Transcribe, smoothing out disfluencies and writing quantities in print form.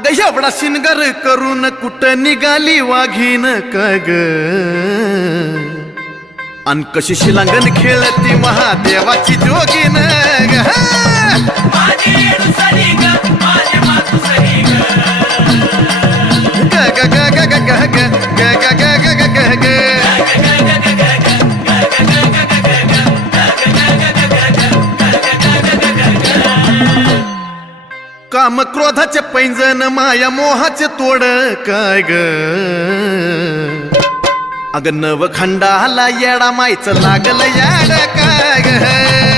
अग एवढा शिनगर करून कुठं निघाली वाघीन काय ग अन कशी शिलांगण खेळती महादेवाची जोगीन ग काम क्रोधाचे पैंजन माया मोहाचे तोड काय ग अग नवखंडाला येडा मायचं लागलं याड काय ग